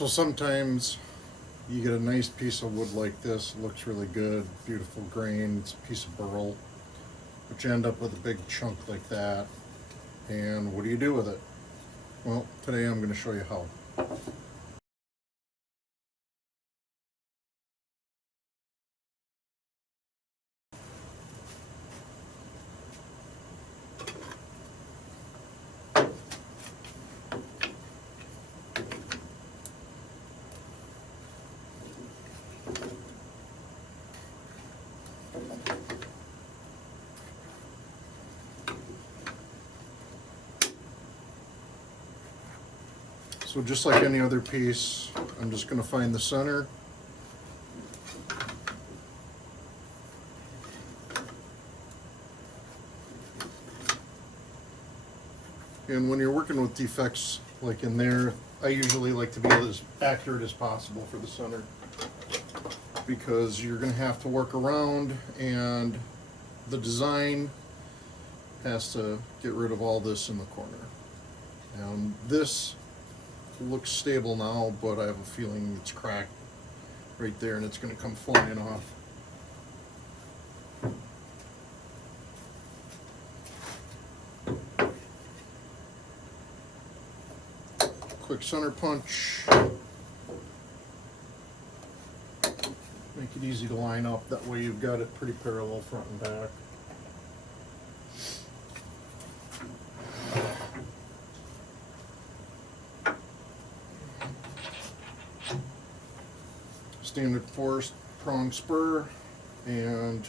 So sometimes you get a nice piece of wood like this, it looks really good, beautiful grain, it's a piece of burl, but you end up with a big chunk like that, and what do you do with it? Well, today I'm going to show you how. So just like any other piece, I'm just going to find the center. And when you're working with defects like in there, I usually like to be as accurate as possible for the center, because you're going to have to work around, and the design has to get rid of all this in the corner. And this looks stable now, but I have a feeling it's cracked right there and it's going to come flying off. Quick center punch. Make it easy to line up, that way you've got it pretty parallel front and back. Standard 4-prong spur, and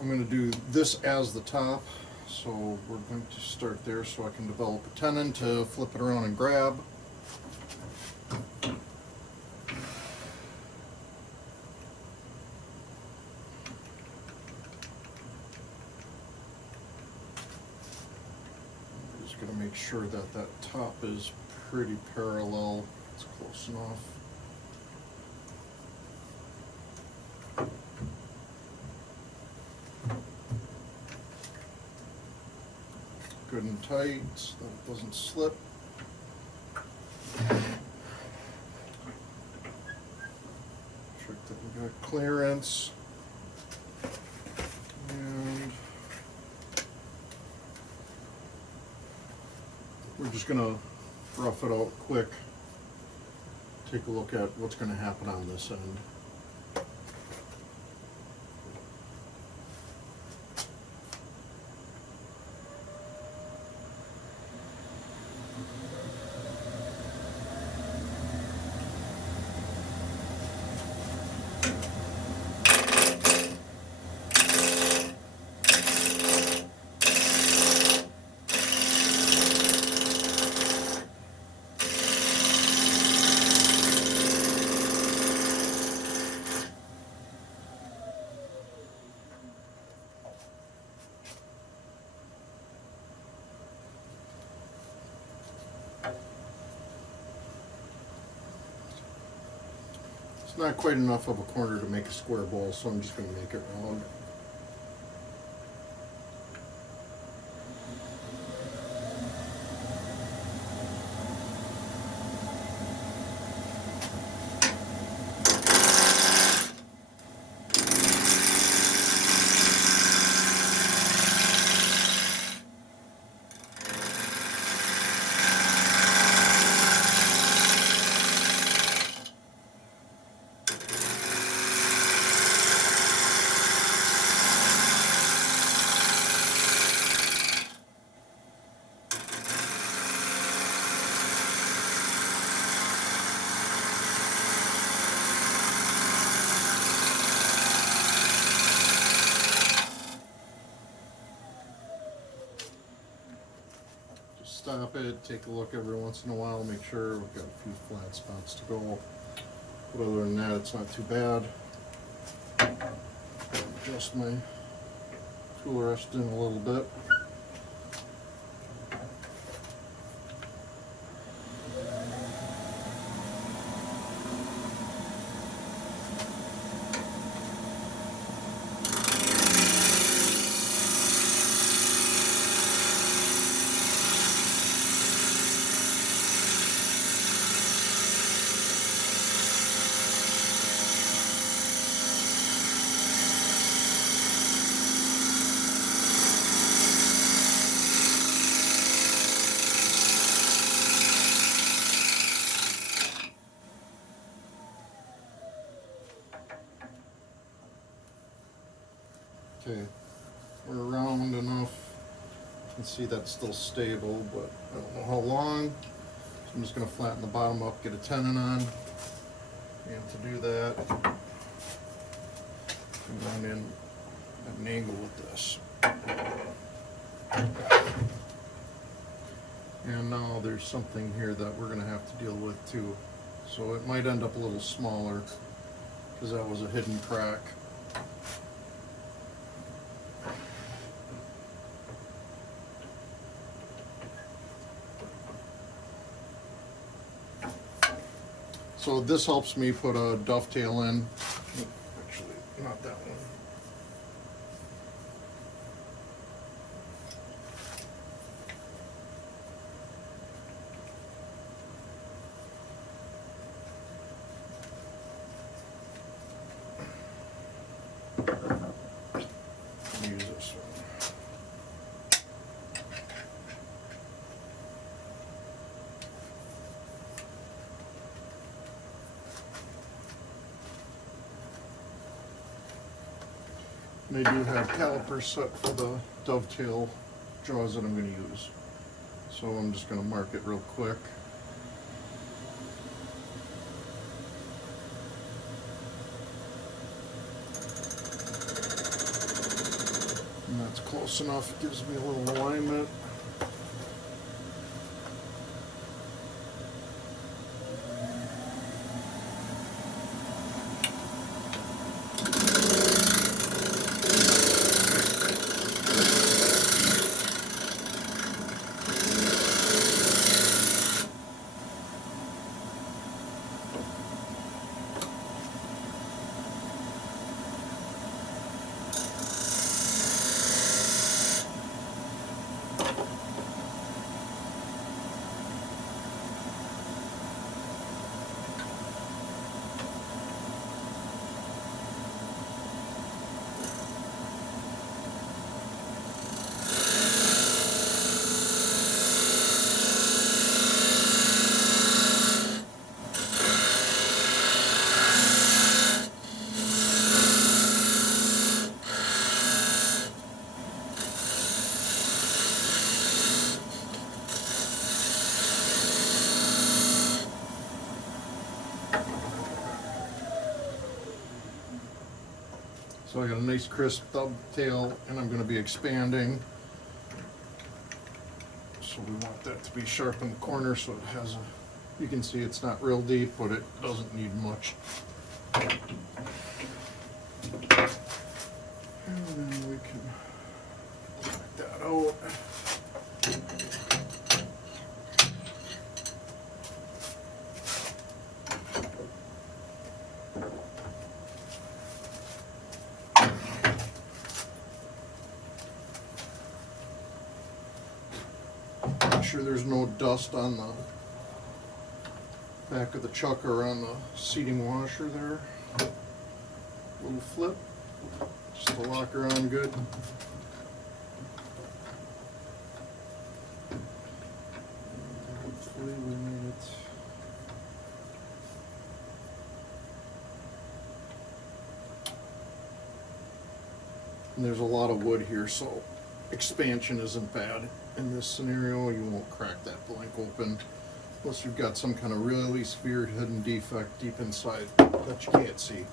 I'm going to do this as the top, so we're going to start there so I can develop a tenon to flip it around and grab. I'm just going to make sure that that top is pretty parallel. It's close enough. Good and tight so that it doesn't slip. Check that we got clearance. And we're just going to rough it out quick. Take a look at what's going to happen on this end. It's not quite enough of a corner to make a square bowl, so I'm just going to make it round. Stop it, take a look every once in a while, make sure we've got a few flat spots to go. But other than that, it's not too bad. Adjust my tool rest in a little bit. Okay, we're round enough. You can see that's still stable, but I don't know how long. So I'm just going to flatten the bottom up, get a tenon on. And to do that, I'm going in at an angle with this. And now there's something here that we're going to have to deal with too. So it might end up a little smaller because that was a hidden crack. So this helps me put a dovetail in. Actually, not that one. Use this one. And I do have calipers set for the dovetail jaws that I'm going to use. So I'm just going to mark it real quick. And that's close enough, it gives me a little alignment. So I got a nice crisp dovetail, and I'm going to be expanding. So we want that to be sharp in the corner, so it has a, you can see it's not real deep, but it doesn't need much. And then we can back that out. Make sure there's no dust on the back of the chuck or on the seating washer there. Little flip, just to lock her on good. Hopefully we made it. And there's a lot of wood here, so expansion isn't bad. In this scenario, you won't crack that blank open unless you've got some kind of really severe hidden defect deep inside that you can't see.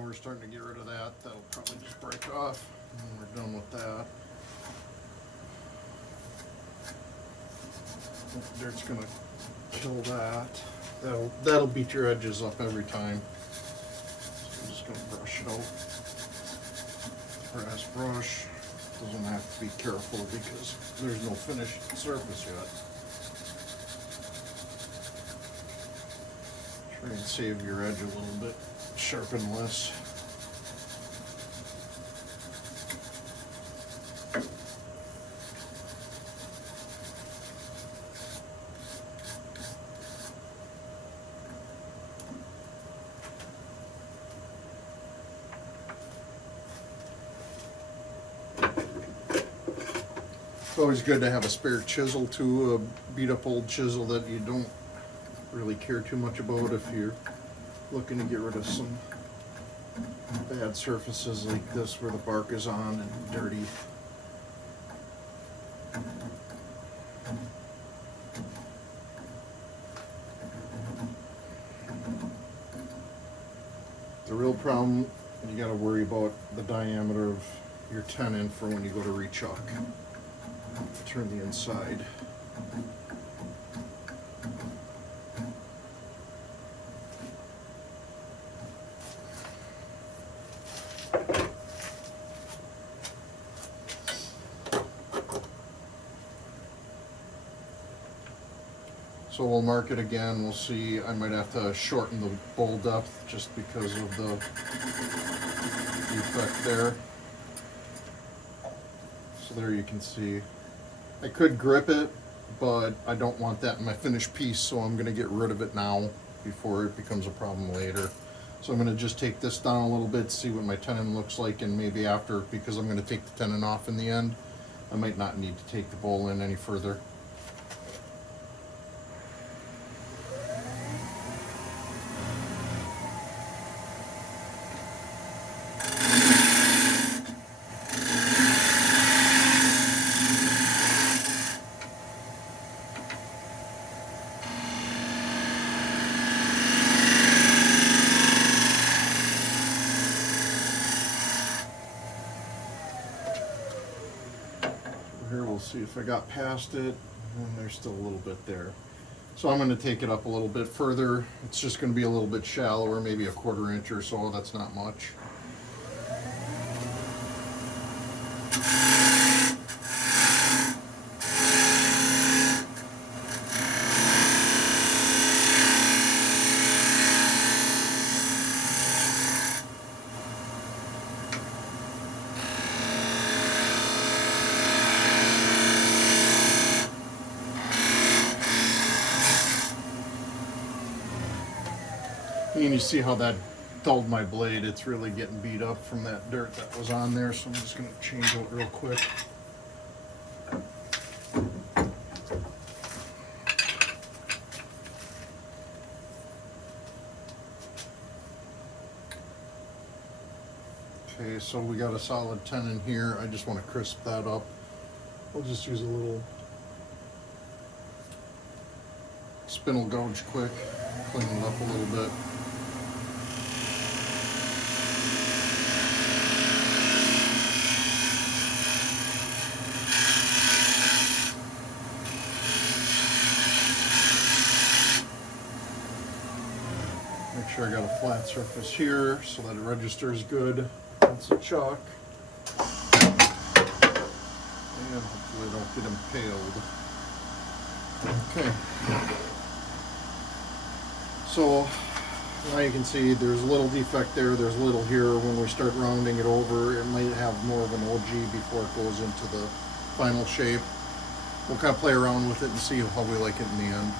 now we're starting to get rid of that. That'll probably just break off and we're done with that. Dirt's gonna kill that. That'll beat your edges up every time. So I'm just gonna brush it out. Brass brush. Doesn't have to be careful because there's no finished surface yet. Try and save your edge a little bit. Sharpen less. It's always good to have a spare chisel too, a beat up old chisel that you don't really care too much about if you're looking to get rid of some bad surfaces like this where the bark is on and dirty. The real problem, you got to worry about the diameter of your tenon for when you go to rechuck. Turn the inside. So we'll mark it again. We'll see. I might have to shorten the bowl depth just because of the defect there. So there you can see. I could grip it, but I don't want that in my finished piece, so I'm going to get rid of it now before it becomes a problem later. So I'm going to just take this down a little bit, see what my tenon looks like, and maybe after, because I'm going to take the tenon off in the end, I might not need to take the bowl in any further. Here we'll see if I got past it, and there's still a little bit there. So I'm going to take it up a little bit further. It's just going to be a little bit shallower, maybe a 1/4 inch or so. That's not much. And you see how that dulled my blade. It's really getting beat up from that dirt that was on there, so I'm just going to change it real quick. Okay, so we got a solid tenon here. I just want to crisp that up. I'll just use a little spindle gouge quick, clean it up a little bit. Make sure I got a flat surface here so that it registers good. That's a chuck. And hopefully I don't get impaled. Okay. So now you can see there's a little defect there, there's a little here. When we start rounding it over, it might have more of an OG before it goes into the final shape. We'll kind of play around with it and see how we like it in the end.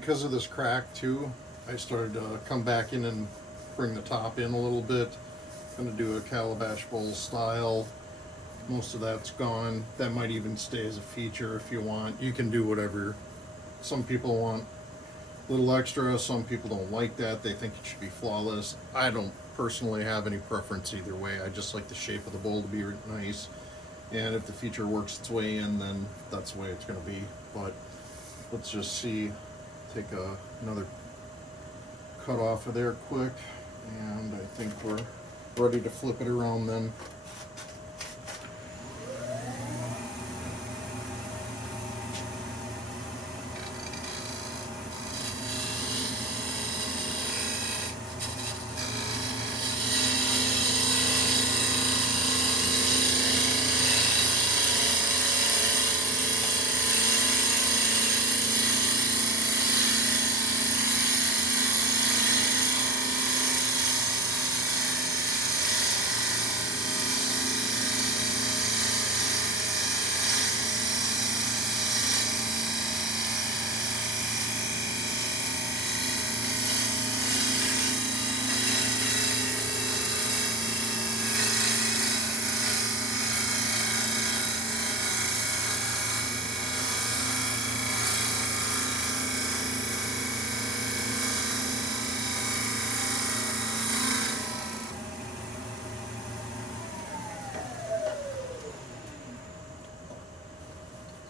because of this crack too, I started to come back in and bring the top in a little bit. Gonna do a calabash bowl style. Most of that's gone. That might even stay as a feature if you want. You can do whatever. Some people want a little extra, some people don't like that. They think it should be flawless. I don't personally have any preference either way. I just like the shape of the bowl to be nice. And if the feature works its way in, then that's the way it's gonna be. But let's just see, take another cut off of there quick. And I think we're ready to flip it around then.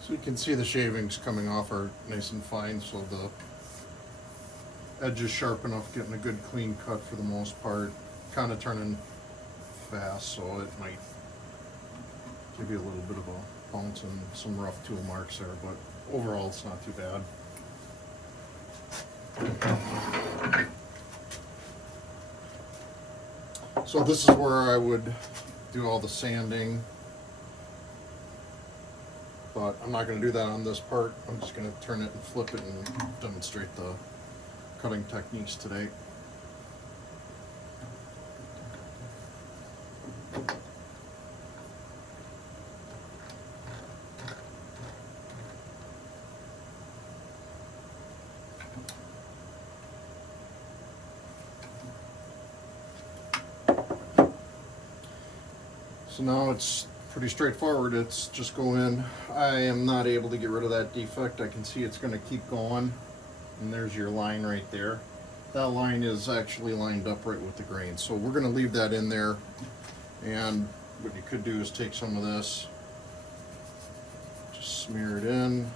So you can see the shavings coming off are nice and fine, so the edge is sharp enough, getting a good clean cut for the most part. Kind of turning fast, so it might give you a little bit of a bounce and some rough tool marks there, but overall it's not too bad. So this is where I would do all the sanding, but I'm not going to do that on this part. I'm just going to turn it and flip it and demonstrate the cutting techniques today. So now it's pretty straightforward. It's just go in. I am not able to get rid of that defect. I can see it's going to keep going, and there's your line right there. That line is actually lined up right with the grain, so we're going to leave that in there. And what you could do is take some of this, just smear it in,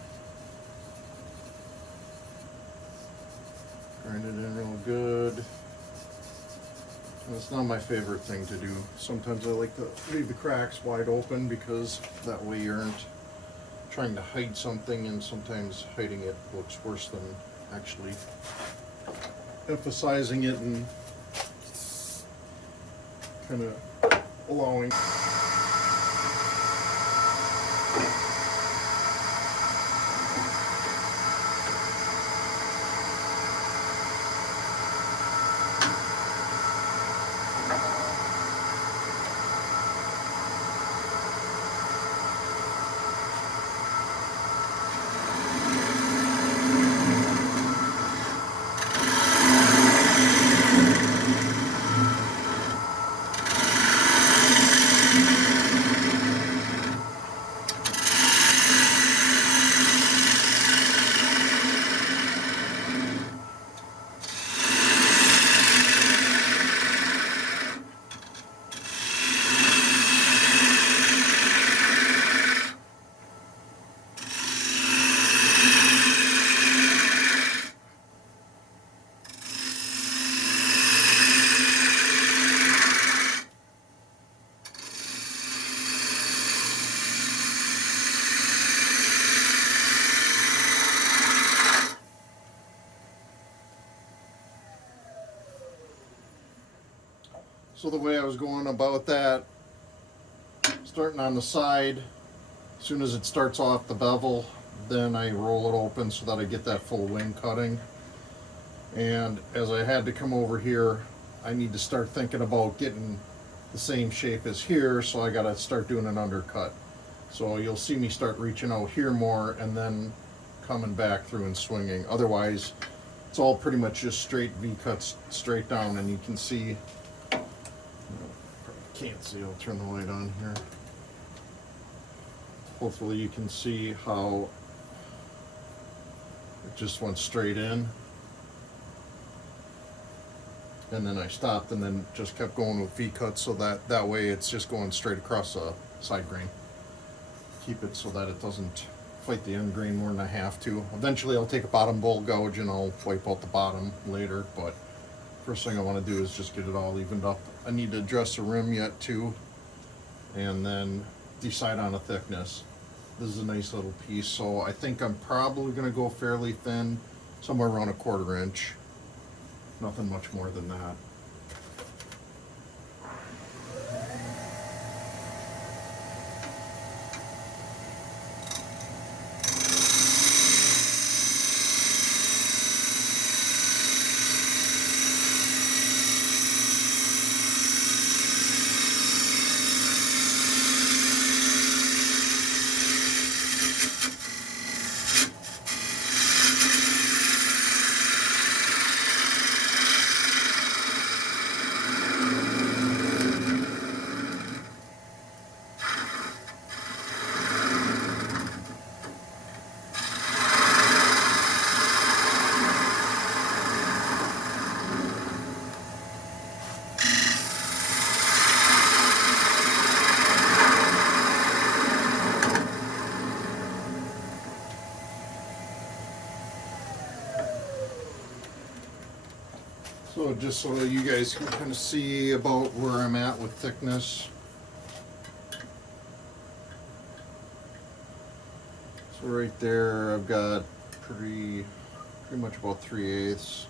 grind it in real good. It's not my favorite thing to do. Sometimes I like to leave the cracks wide open because that way you aren't trying to hide something, and sometimes hiding it looks worse than actually emphasizing it and kind of allowing. So the way I was going about that, starting on the side, as soon as it starts off the bevel, then I roll it open so that I get that full wing cutting. And as I had to come over here, I need to start thinking about getting the same shape as here, so I gotta start doing an undercut. So you'll see me start reaching out here more and then coming back through and swinging. Otherwise, it's all pretty much just straight V cuts straight down, and you can see, can't see, I'll turn the light on here. Hopefully you can see how it just went straight in. And then I stopped and then just kept going with V cuts, so that way it's just going straight across the side grain. Keep it so that it doesn't fight the end grain more than I have to. Eventually I'll take a bottom bowl gouge and I'll wipe out the bottom later, but first thing I want to do is just get it all evened up. I need to address the rim yet too, and then decide on a thickness. This is a nice little piece, so I think I'm probably going to go fairly thin, somewhere around 1/4 inch. Nothing much more than that. So just so you guys can kind of see about where I'm at with thickness. So right there I've got pretty much about 3/8,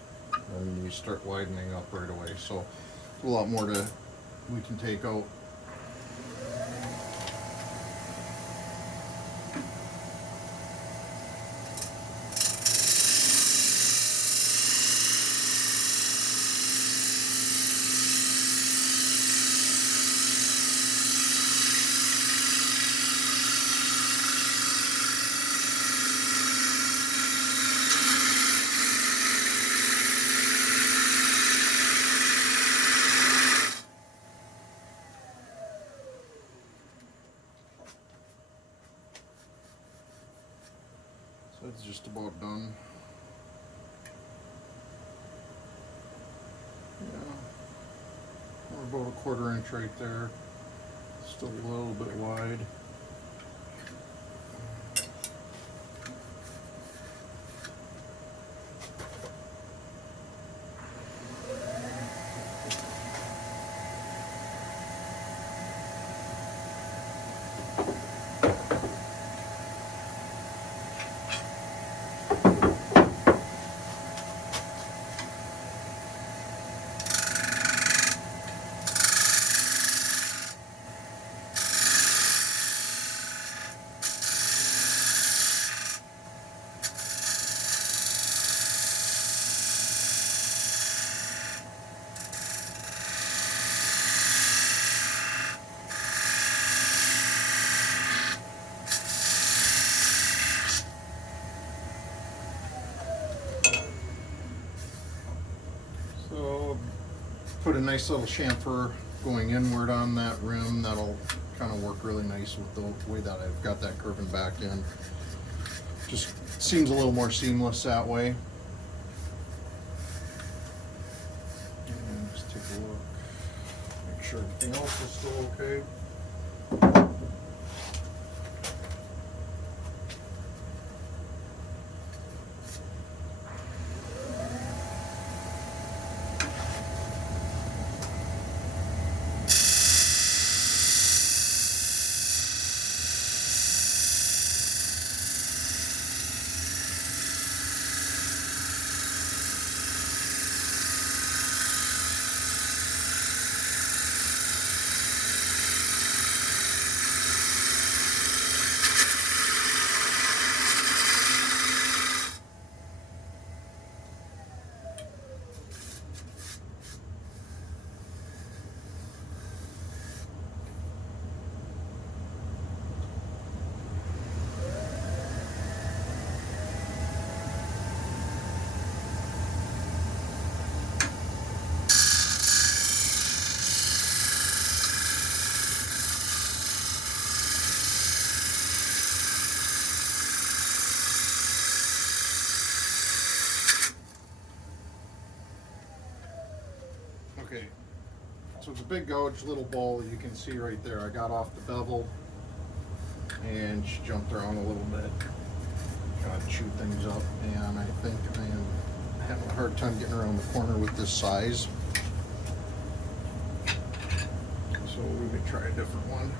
and you start widening up right away. So a lot more we can take out. That's just about done. Yeah, we're about 1/4 inch right there. Still a little bit wide. Put a nice little chamfer going inward on that rim. That'll kind of work really nice with the way that I've got that curving back in. Just seems a little more seamless that way. And just take a look, make sure everything else is still okay. Okay, so it's a big gouge, little bowl. You can see right there. I got off the bevel and she jumped around a little bit. Got to chew things up, and I think I am having a hard time getting around the corner with this size. So we may try a different one.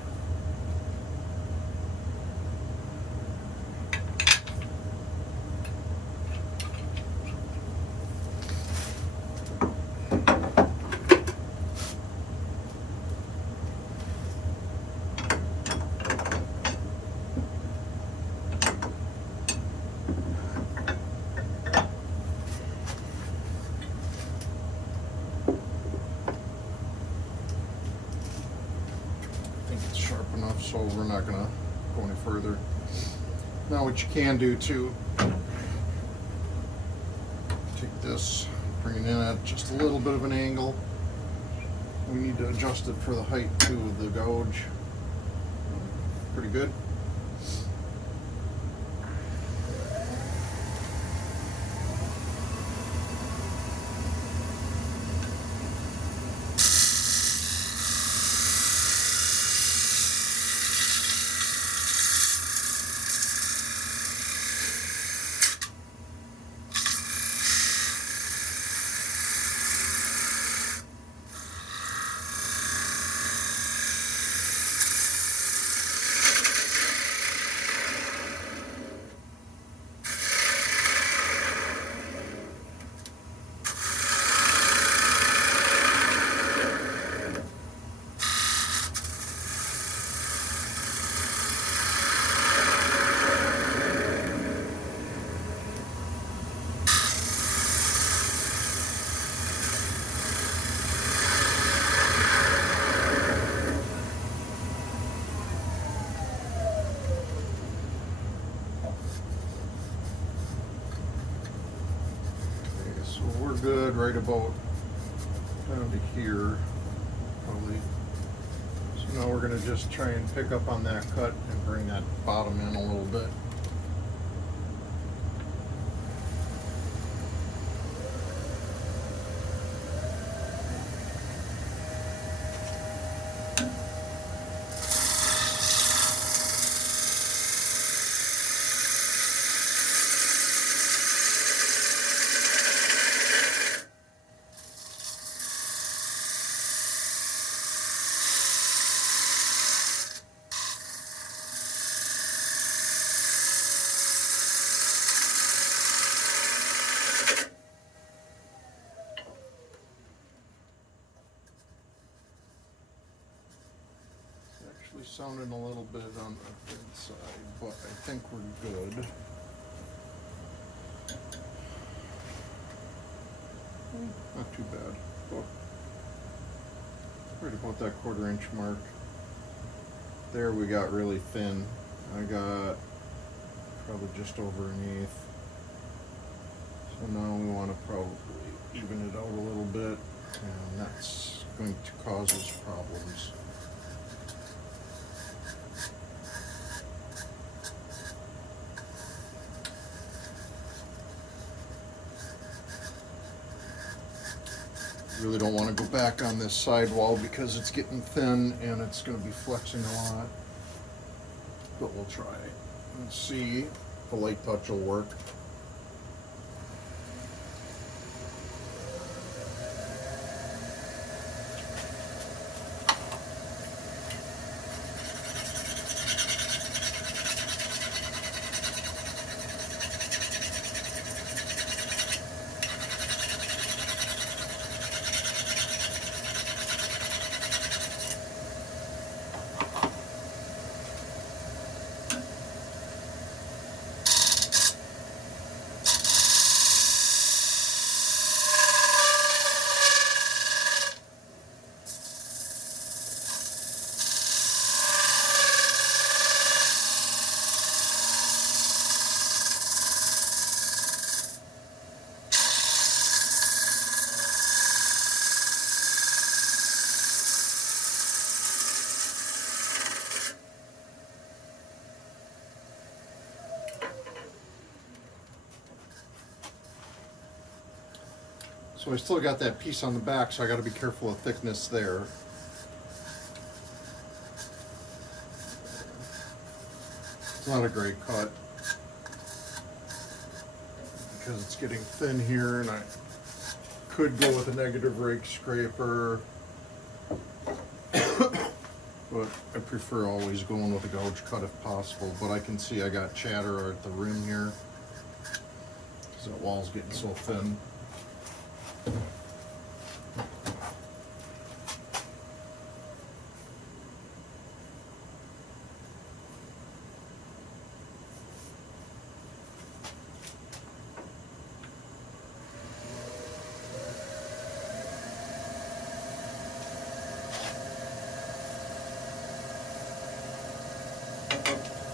So we're not going to go any further. Now what you can do too, take this, bring it in at just a little bit of an angle. We need to adjust it for the height too of the gouge. Pretty good. Good right about down to here probably. So now we're going to just try and pick up on that cut and bring that bottom in a little bit. Sounding a little bit on the inside, but I think we're good. Not too bad. Right about that 1/4 inch mark. There we got really thin. I got probably just over an eighth. So now we want to probably even it out a little bit, and that's going to cause us problems. Really don't want to go back on this sidewall because it's getting thin and it's going to be flexing a lot. But we'll try. Let's see if a light touch will work. So I still got that piece on the back, so I got to be careful of thickness there. It's not a great cut because it's getting thin here, and I could go with a negative rake scraper, but I prefer always going with a gouge cut if possible. But I can see I got chatter at the rim here because that wall's getting so thin.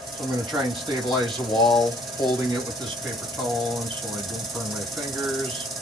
So I'm going to try and stabilize the wall, holding it with this paper towel and so I don't burn my fingers.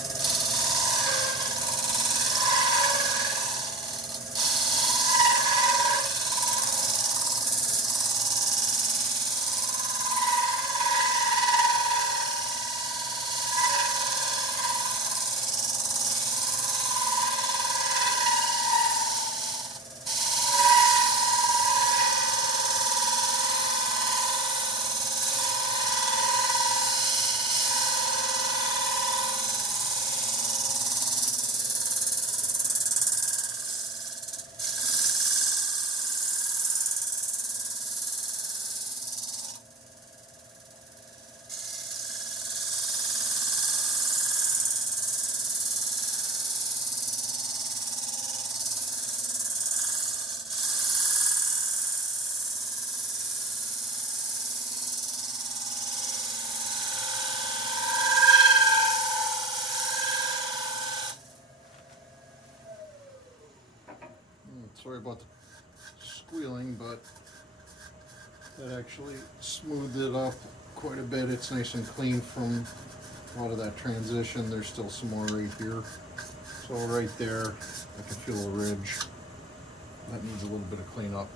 Sorry about the squealing, but that actually smoothed it up quite a bit. It's nice and clean from a lot of that transition. There's still some more right here. So right there, I can feel a ridge. That needs a little bit of cleanup.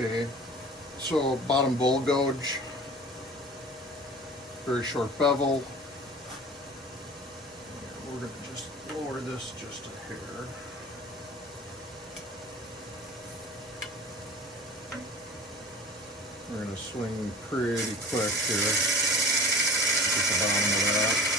Okay, so bottom bowl gouge, very short bevel. And we're going to just lower this just a hair. We're going to swing pretty quick here at the bottom of that.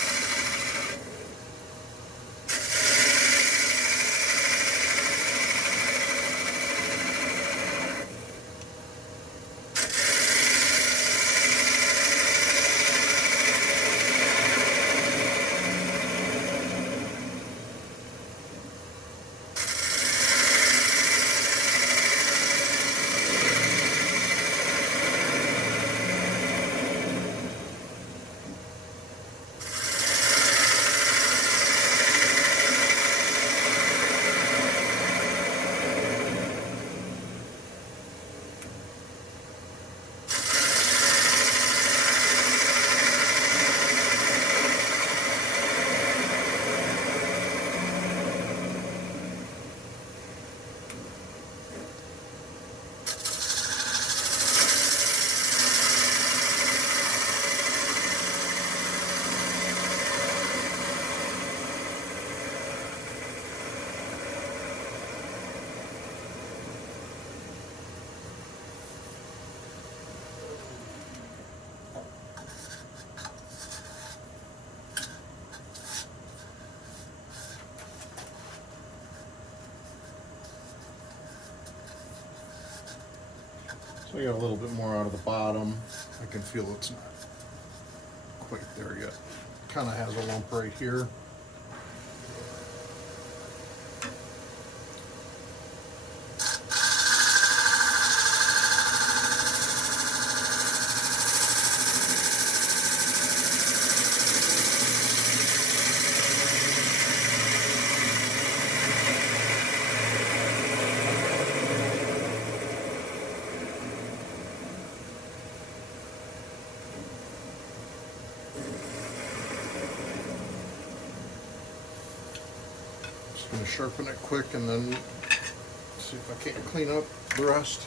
I got a little bit more out of the bottom. I can feel it's not quite there yet. Kind of has a lump right here. Just going to sharpen it quick and then see if I can't clean up the rest.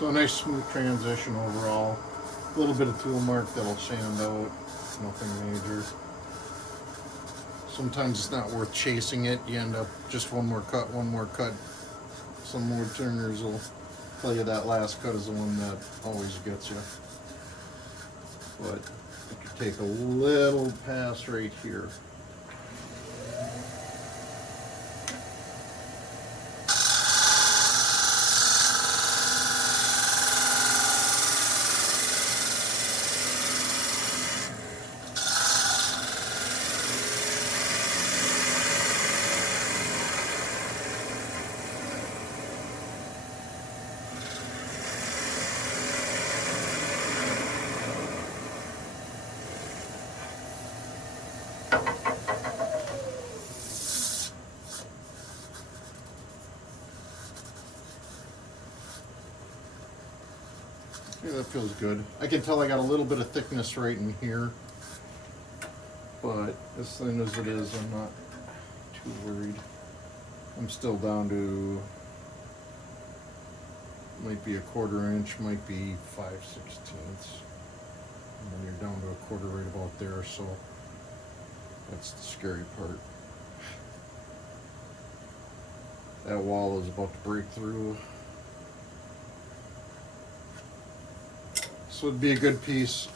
So a nice smooth transition overall. A little bit of tool mark that'll sand out, nothing major. Sometimes it's not worth chasing it. You end up just one more cut, one more cut. Some more turners will tell you that last cut is the one that always gets you. But you could take a little pass right here. Yeah, that feels good. I can tell I got a little bit of thickness right in here, but as thin as it is, I'm not too worried. I'm still down to, might be a 1/4 inch, might be 5/16. And then you're down to a 1/4 right about there, so that's the scary part. That wall is about to break through. So it'd be a good piece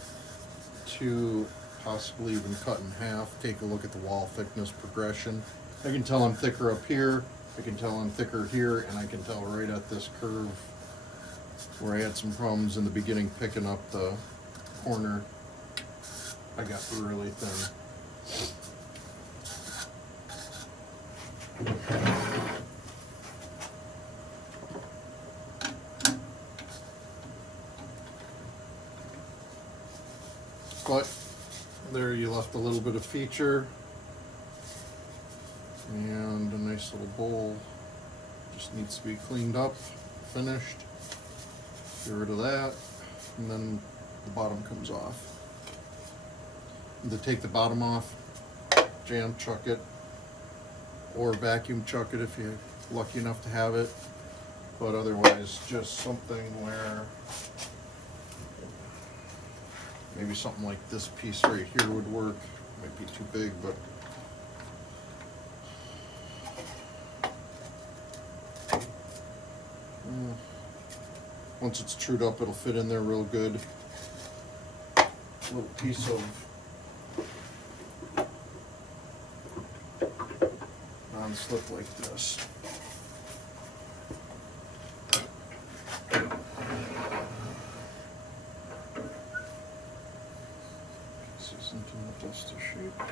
to possibly even cut in half. Take a look at the wall thickness progression. I can tell I'm thicker up here, I can tell I'm thicker here, and I can tell right at this curve where I had some problems in the beginning picking up the corner, I got really thin. But there you left a little bit of feature and a nice little bowl. Just needs to be cleaned up, finished. Get rid of that, and then the bottom comes off. And to take the bottom off, jam chuck it, or vacuum chuck it if you're lucky enough to have it. But otherwise, just something where maybe something like this piece right here would work. Might be too big, but once it's trued up, it'll fit in there real good. A little piece of non-slip like this. This isn't in the best of shape.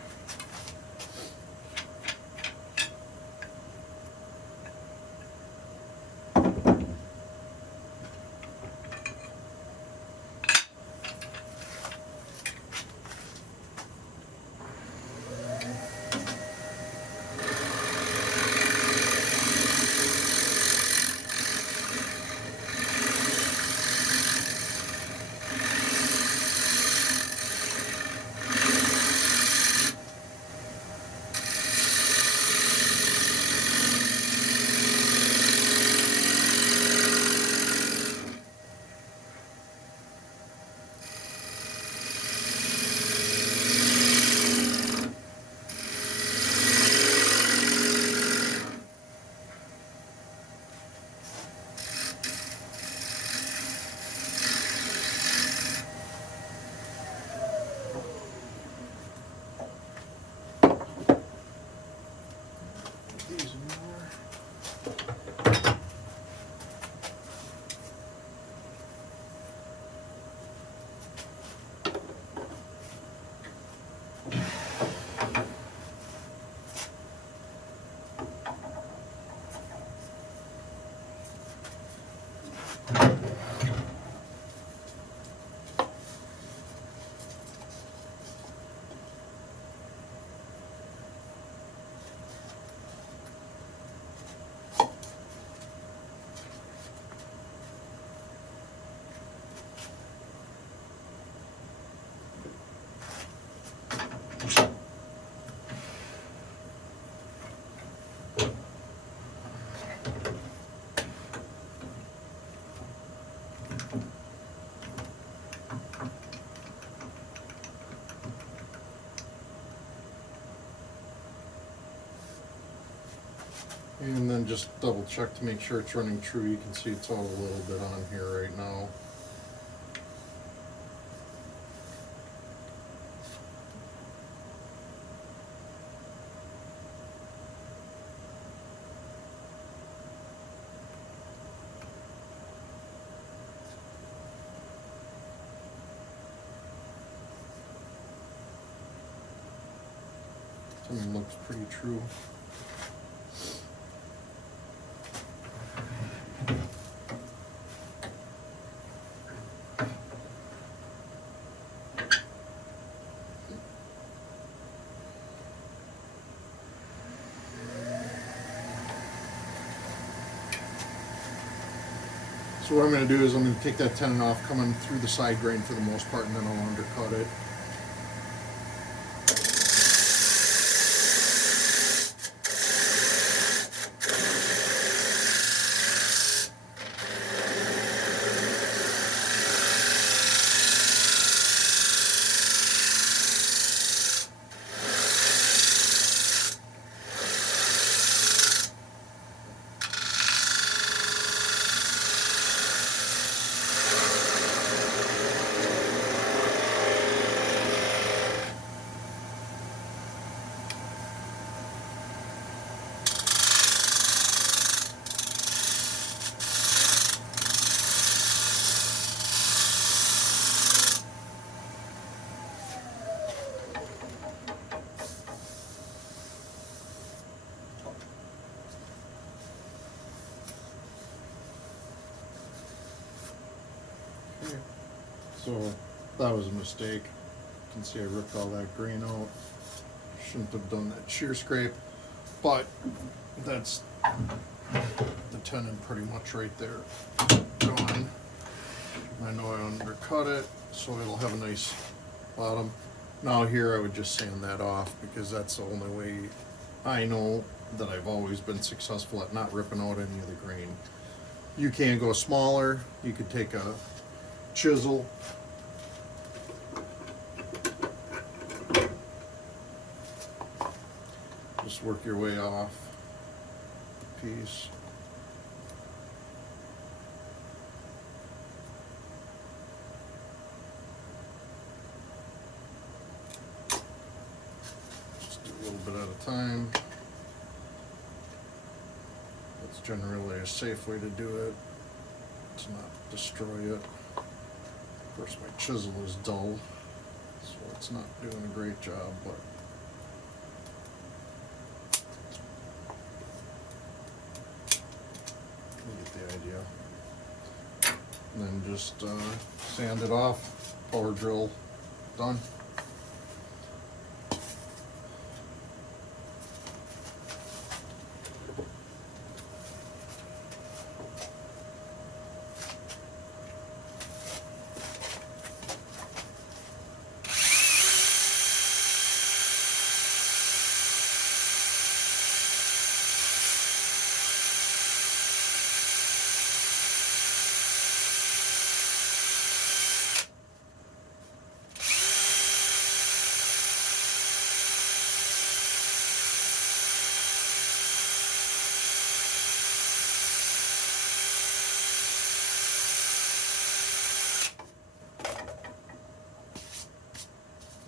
And then just double check to make sure it's running true. You can see it's all a little bit on here right now. Something looks pretty true. So what I'm going to do is I'm going to take that tenon off coming through the side grain for the most part, and then I'll undercut it. So that was a mistake. You can see I ripped all that grain out. Shouldn't have done that shear scrape, but that's the tenon pretty much right there gone. I know I undercut it, so it'll have a nice bottom. Now here I would just sand that off, because that's the only way I know that I've always been successful at not ripping out any of the grain. You can go smaller. You could take a chisel, just work your way off the piece. Just do a little bit at a time. It's generally a safe way to do it, to not destroy it. Of course, my chisel is dull, so it's not doing a great job, but you get the idea. And then just sand it off, power drill, done.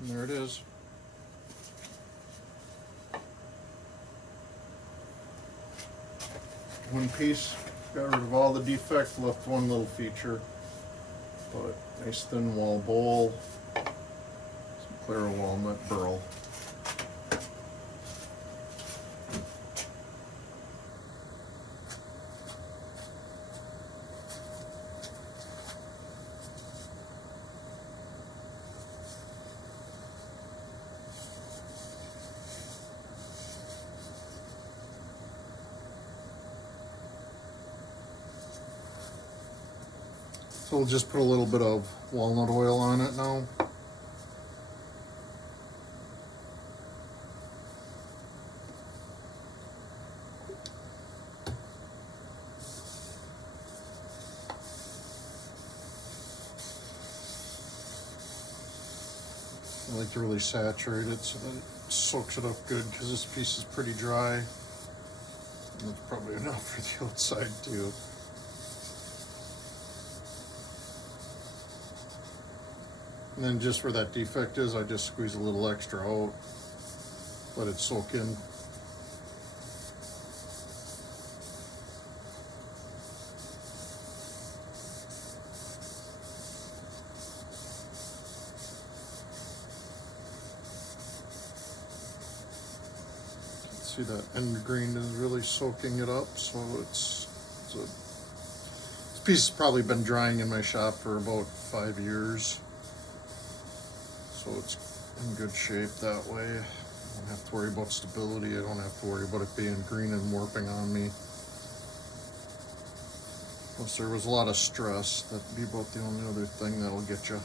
And there it is. One piece, got rid of all the defect, left one little feature. But nice thin wall bowl, some claro walnut burl. So we'll just put a little bit of walnut oil on it now. I like to really saturate it so that it soaks it up good, because this piece is pretty dry. And that's probably enough for the outside too. And then just where that defect is, I just squeeze a little extra out, let it soak in. See that end green is really soaking it up, so this piece has probably been drying in my shop for about 5 years. So it's in good shape that way. I don't have to worry about stability. I don't have to worry about it being green and warping on me. Plus there was a lot of stress. That'd be about the only other thing that'll get you.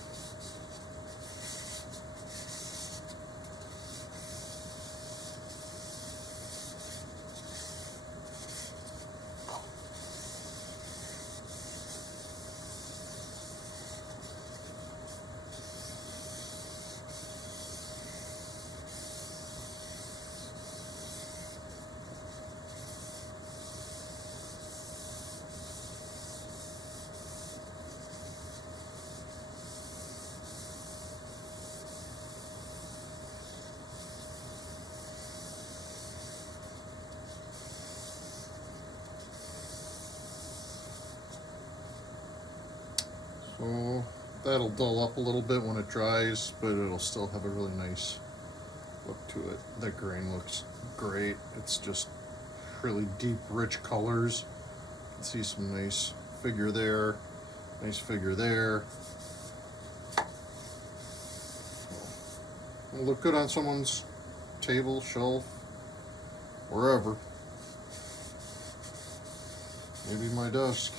So that'll dull up a little bit when it dries, but it'll still have a really nice look to it. The grain looks great. It's just really deep, rich colors. You can see some nice figure there, nice figure there. It'll look good on someone's table, shelf, wherever. Maybe my desk.